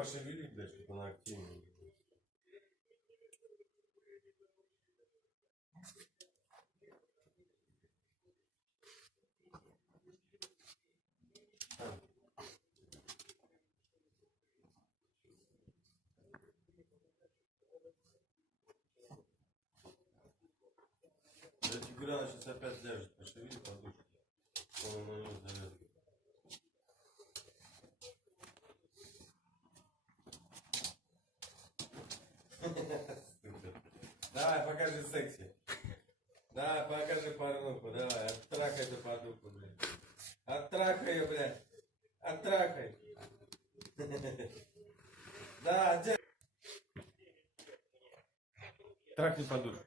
пошевелить, блядь, чтобы она активнее. Я тебе говорю, она сейчас опять ляжет, пошевели подушку. Он на нее залезет. Давай, покажи секси. Давай, покажи порнуху, давай, оттрахай эту подушку, блядь. Оттрахай ее, блядь. Оттрахай. Да, где? Трахни подушку.